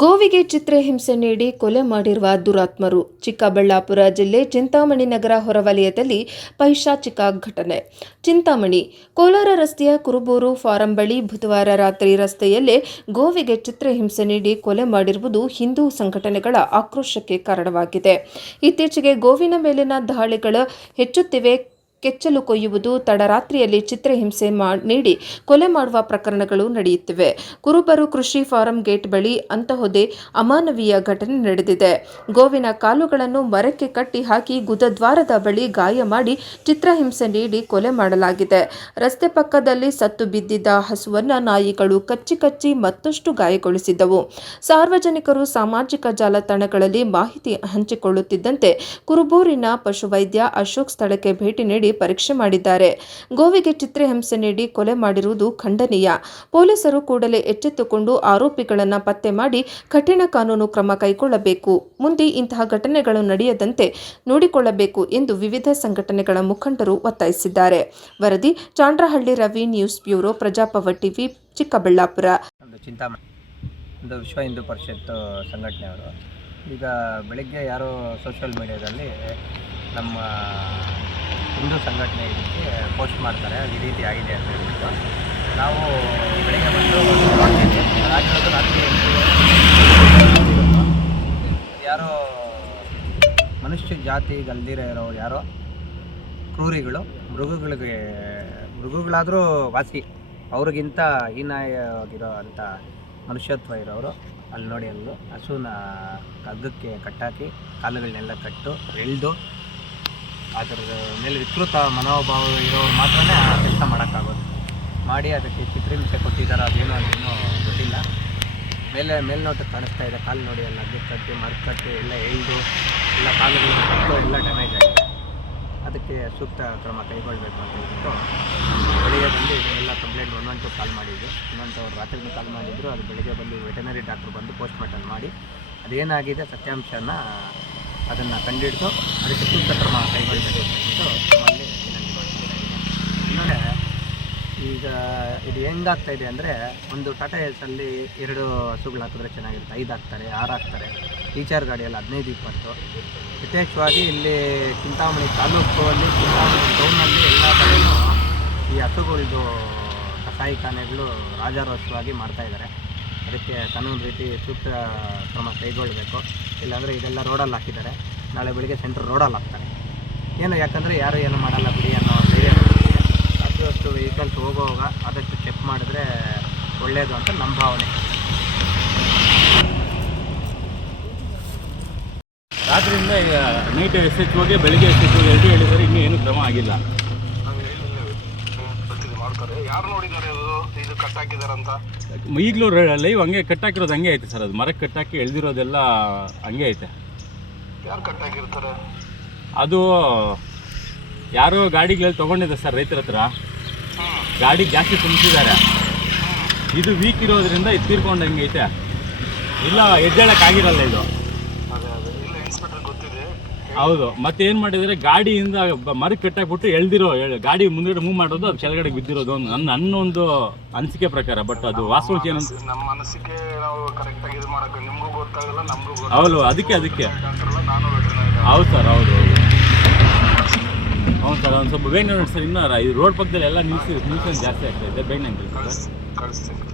ಗೋವಿಗೆ ಚಿತ್ರಹಿಂಸೆ ನೀಡಿ ಕೊಲೆ ಮಾಡಿರುವ ದುರಾತ್ಮರು. ಚಿಕ್ಕಬಳ್ಳಾಪುರ ಜಿಲ್ಲೆ ಚಿಂತಾಮಣಿ ನಗರ ಹೊರವಲಯದಲ್ಲಿ ಪೈಶಾಚಿಕ ಘಟನೆ. ಚಿಂತಾಮಣಿ ಕೋಲಾರ ರಸ್ತೆಯ ಕುರುಬೂರು ಫಾರಂ ಬಳಿ ಬುಧವಾರ ರಾತ್ರಿ ರಸ್ತೆಯಲ್ಲೇ ಗೋವಿಗೆ ಚಿತ್ರಹಿಂಸೆ ನೀಡಿ ಕೊಲೆ ಮಾಡಿರುವುದು ಹಿಂದೂ ಸಂಘಟನೆಗಳ ಆಕ್ರೋಶಕ್ಕೆ ಕಾರಣವಾಗಿದೆ. ಇತ್ತೀಚೆಗೆ ಗೋವಿನ ಮೇಲಿನ ದಾಳಿಗಳು ಹೆಚ್ಚುತ್ತಿವೆ. ಕೆಚ್ಚಲು ಕೊಯ್ಯುವುದು, ತಡರಾತ್ರಿಯಲ್ಲಿ ಚಿತ್ರಹಿಂಸೆ ನೀಡಿ ಕೊಲೆ ಮಾಡುವ ಪ್ರಕರಣಗಳು ನಡೆಯುತ್ತಿವೆ. ಕುರುಬರು ಕೃಷಿ ಫಾರಂ ಗೇಟ್ ಬಳಿ ಅಂತಹುದೇ ಅಮಾನವೀಯ ಘಟನೆ ನಡೆದಿದೆ. ಗೋವಿನ ಕಾಲುಗಳನ್ನು ಮರಕ್ಕೆ ಕಟ್ಟಿ ಹಾಕಿ ಗುದದ್ವಾರದ ಬಳಿ ಗಾಯ ಮಾಡಿ ಚಿತ್ರಹಿಂಸೆ ನೀಡಿ ಕೊಲೆ ಮಾಡಲಾಗಿದೆ. ರಸ್ತೆ ಪಕ್ಕದಲ್ಲಿ ಸತ್ತು ಬಿದ್ದಿದ್ದ ಹಸುವನ್ನ ನಾಯಿಗಳು ಕಚ್ಚಿ ಮತ್ತಷ್ಟು ಗಾಯಗೊಳಿಸಿದ್ದವು. ಸಾರ್ವಜನಿಕರು ಸಾಮಾಜಿಕ ಜಾಲತಾಣಗಳಲ್ಲಿ ಮಾಹಿತಿ ಹಂಚಿಕೊಳ್ಳುತ್ತಿದ್ದಂತೆ ಕುರುಬೂರಿನ ಪಶುವೈದ್ಯ ಅಶೋಕ್ ಸ್ಥಳಕ್ಕೆ ಭೇಟಿ ನೀಡಿ ಪರೀಕ್ಷೆ ಮಾಡಿದ್ದಾರೆ. ಗೋವಿಗೆ ಚಿತ್ರಹಿಂಸೆ ನೀಡಿ ಕೊಲೆ ಮಾಡಿರುವುದು ಖಂಡನೀಯ. ಪೊಲೀಸರು ಕೂಡಲೇ ಎಚ್ಚೆತ್ತುಕೊಂಡು ಆರೋಪಿಗಳನ್ನು ಪತ್ತೆ ಮಾಡಿ ಕಠಿಣ ಕಾನೂನು ಕ್ರಮ ಕೈಗೊಳ್ಳಬೇಕು. ಮುಂದೆ ಇಂತಹ ಘಟನೆಗಳು ನಡೆಯದಂತೆ ನೋಡಿಕೊಳ್ಳಬೇಕು ಎಂದು ವಿವಿಧ ಸಂಘಟನೆಗಳ ಮುಖಂಡರು ಒತ್ತಾಯಿಸಿದ್ದಾರೆ. ವರದಿ Chandrahalli Ravi, news bureau, Prajapava TV, Chikkaballapur. Chintamani ಒಂದು ವಿಶ್ವ ಹಿಂದೂ ಪರಿಷತ್ ಸಂಘಟನೆಯವರು ಈಗ ಬೆಳಗ್ಗೆ ಯಾರೋ ಸೋಷಿಯಲ್ ಮೀಡಿಯಾದಲ್ಲಿ ನಮ್ಮ ಹಿಂದೂ ಸಂಘಟನೆ ಇದಕ್ಕೆ ಪೋಸ್ಟ್ ಮಾಡ್ತಾರೆ, ಈ ರೀತಿ ಆಗಿದೆ ಅಂತ ಹೇಳ್ಬಿಟ್ಟು ನಾವು ಬೆಳಗ್ಗೆ ಬಂದು ನೋಡ್ತೀವಿ. ಆಗಿರೋದು ರಾತ್ರಿ ಯಾರೋ ಮನುಷ್ಯ ಜಾತಿಗಲ್ದಿರೋ ಇರೋರು ಯಾರೋ ಕ್ರೂರಿಗಳು, ಮೃಗಗಳಾದರೂ ವಾಸಿ, ಅವ್ರಿಗಿಂತ ಹೀನಾಗಿರೋ ಅಂಥ ಮನುಷ್ಯತ್ವ ಇರೋರು ಅಲ್ಲಿ ನೋಡಿ, ಅಲ್ಲೂ ಹಸುನ ಹಗ್ಗಕ್ಕೆ ಕಟ್ಟಾಕಿ ಕಾಲುಗಳನ್ನೆಲ್ಲ ಎಳೆದು ಅದರ ಮೇಲೆ ವಿಕೃತ ಮನೋಭಾವ ಇರೋರು ಮಾತ್ರ ಆ ಕೆಲಸ ಮಾಡೋಕ್ಕಾಗೋದು. ಮಾಡಿ ಅದಕ್ಕೆ ಚಿತ್ರಹಿಂಸೆ ಕೊಟ್ಟಿದ್ದಾರೆ, ಅದೇನು ಅಂತೇನೂ ಗೊತ್ತಿಲ್ಲ. ಮೇಲ್ನೋಟಕ್ಕೆ ಕಾಣಿಸ್ತಾ ಇದೆ. ಕಾಲು ನೋಡಿ ಎಲ್ಲ ಹಗ್ಗಕ್ಕೆ ಕಟ್ಟಿ ಮರಕ್ಕೆ ಕಟ್ಟಿ ಎಲ್ಲ ಎಳೆದು ಎಲ್ಲ ಕಾಲುಗಳನ್ನು ಕಟ್ಟು ಎಲ್ಲ ಡ್ಯಾಮೇಜ್ ಆಗಿದೆ. ಅದಕ್ಕೆ ಸೂಕ್ತ ಕ್ರಮ ಕೈಗೊಳ್ಳಬೇಕು ಅಂತ ಹೇಳ್ಬಿಟ್ಟು ಬೆಳಿಗ್ಗೆ ಬಂದು ಇದನ್ನೆಲ್ಲ ಕಂಪ್ಲೇಂಟ್ 112 ಕಾಲ್ ಮಾಡಿದ್ದು. ಇನ್ನೊಂದು ರಾತ್ರಿನೂ ಕಾಲ್ ಮಾಡಿದ್ರು. ಅದು ಬೆಳಿಗ್ಗೆ ಬಂದು ವೆಟನರಿ ಡಾಕ್ಟ್ರು ಬಂದು ಪೋಸ್ಟ್ ಮಾರ್ಟಮ್ ಮಾಡಿ ಅದೇನಾಗಿದೆ ಸತ್ಯಾಂಶನ ಅದನ್ನು ಕಂಡುಹಿಡಿದು ಅದಕ್ಕೆ ಸೂಕ್ತ ಕ್ರಮ ಕೈಗೊಳ್ಳಬೇಕು ಅಂತ ನಮ್ಮಲ್ಲಿ ವಿನಂತಿ ಮಾಡ್ತಿದ್ದಾರೆ. ಇನ್ನೊಂದೇ ಈಗ ಇದು ಹೆಂಗಾಗ್ತಾಯಿದೆ ಅಂದರೆ, ಒಂದು ಟಾಟಾ ಏಸಲ್ಲಿ 2 ಹಸುಗಳು ಹಾಕಿದ್ರೆ ಚೆನ್ನಾಗಿರುತ್ತೆ, 5 ಹಾಕ್ತಾರೆ, 6 ಹಾಕ್ತಾರೆ. ಟೀಚರ್ ಗಾಡಿಯಲ್ಲಿ 15-20. ಯಥೇಚ್ಛವಾಗಿ ಇಲ್ಲಿ ಚಿಂತಾಮಣಿ ತಾಲೂಕಲ್ಲಿ, ಚಿಂತಾಮಣಿ ಟೌನಲ್ಲಿ ಎಲ್ಲ ಕಡೆಯೂ ಈ ಹಸುಗಳದ್ದು ಕಸಾಯಿಖಾನೆಗಳು ರಾಜಾರೋಷವಾಗಿ ಮಾಡ್ತಾಯಿದ್ದಾರೆ. ಅದಕ್ಕೆ ಕಾನೂನು ರೀತಿ ಸೂಕ್ತ ಕ್ರಮ ಕೈಗೊಳ್ಳಬೇಕು. ಇಲ್ಲಾಂದರೆ ಇದೆಲ್ಲ ರೋಡಲ್ಲಿ ಹಾಕಿದ್ದಾರೆ, ನಾಳೆ ಬೆಳಿಗ್ಗೆ ಸೆಂಟ್ರ್ ರೋಡಲ್ಲಿ ಹಾಕ್ತಾರೆ. ಯಾಕಂದರೆ ಯಾರು ಏನು ಮಾಡಲ್ಲ ಬಿಡಿ ಅನ್ನೋ ಧೈರ್ಯ ನಮಗೆ. ಅಷ್ಟು ವೆಹಿಕಲ್ಸ್ ಹೋಗುವಾಗ ಆದಷ್ಟು ಚೆಕ್ ಮಾಡಿದ್ರೆ ಒಳ್ಳೆಯದು ಅಂತ ನಮ್ಮ ಭಾವನೆ. ರಾತ್ರಿಯಿಂದ ಈಗ ನೈಟ್ SHOಗೆ ಬೆಳಿಗ್ಗೆ SHOಗೆ ಎರಡು ಹೇಳಿದರೆ ಇನ್ನೂ ಏನು ಕ್ರಮ ಆಗಿಲ್ಲ. ಈಗಲೂ ಲೈವ್ ಹಂಗೆ ಕಟ್ಟಾಕಿರೋದು ಹಂಗೆ ಐತೆ ಸರ್. ಅದು ಮರಕ್ಕೆ ಕಟ್ಟಾಕಿ ಎಳೆದಿರೋದೆಲ್ಲ ಹಂಗೆ ಐತೆ. ಯಾರು ಕಟ್ಟಾಕಿರ್ತಾರೆ? ಅದು ಯಾರೋ ಗಾಡಿಗಳಲ್ಲಿ ತೊಗೊಂಡಿದೆ ಸರ್, ರೈತರ ಹತ್ರ ಗಾಡಿ ಜಾಸ್ತಿ ತುಂಬಿಸಿದ್ದಾರೆ. ಇದು ವೀಕ್ ಇರೋದ್ರಿಂದ ಇದು ತೀರ್ಕೊಂಡಂಗೆ ಐತೆ. ಇಲ್ಲ ಎದ್ದೇಳಕ್ಕಾಗಿರಲ್ಲ ಇದು. ಹೌದು. ಮತ್ತೆ ಏನು ಮಾಡಿದರೆ ಗಾಡಿಯಿಂದ ಮರಕ್ಕೆ ಕಟ್ಟಾಕ್ಬಿಟ್ಟು ಎಳ್ದಿರೋ ಗಾಡಿ ಮುಂದ್ಗಡೆ ಮೂವ್ ಮಾಡೋದು, ಅದು ಕೆಳಗಡೆ ಬಿದ್ದಿರೋದು ನನ್ನ ಒಂದು ಅನಿಸಿಕೆ ಪ್ರಕಾರ. ಬಟ್ ಅದು ವಾಸ್ತವಕ್ಕೆ ಏನಂತ ನಮ್ಮ ಮನಸ್ಸಿಗೆ ನಾವು ಕರೆಕ್ಟಾಗಿ ಇದು ಮಾಡೋಕೆ ನಿಮಗೂ ಗೊತ್ತಾಗಲ್ಲ, ನಮಗೂ ಗೊತ್ತಾಗಲ್ಲ. ಹೌದು, ಅದಕ್ಕೆ ಹೌದು ಸರ್. ಹೌದು ಸರ್. ಒಂದು ಸ್ವಲ್ಪ ಬೇಗ ನೋಡಿ ಸರ್. ಇನ್ನೂ ಈ ರೋಡ್ ಪಕ್ಕದಲ್ಲಿ ಎಲ್ಲ ನ್ಯೂಸ್ ಜಾಸ್ತಿ ಆಗ್ತಾ ಇದೆ. ಬೇಗ ನಂಗೆ ಕಳಿಸ್ತೀನಿ.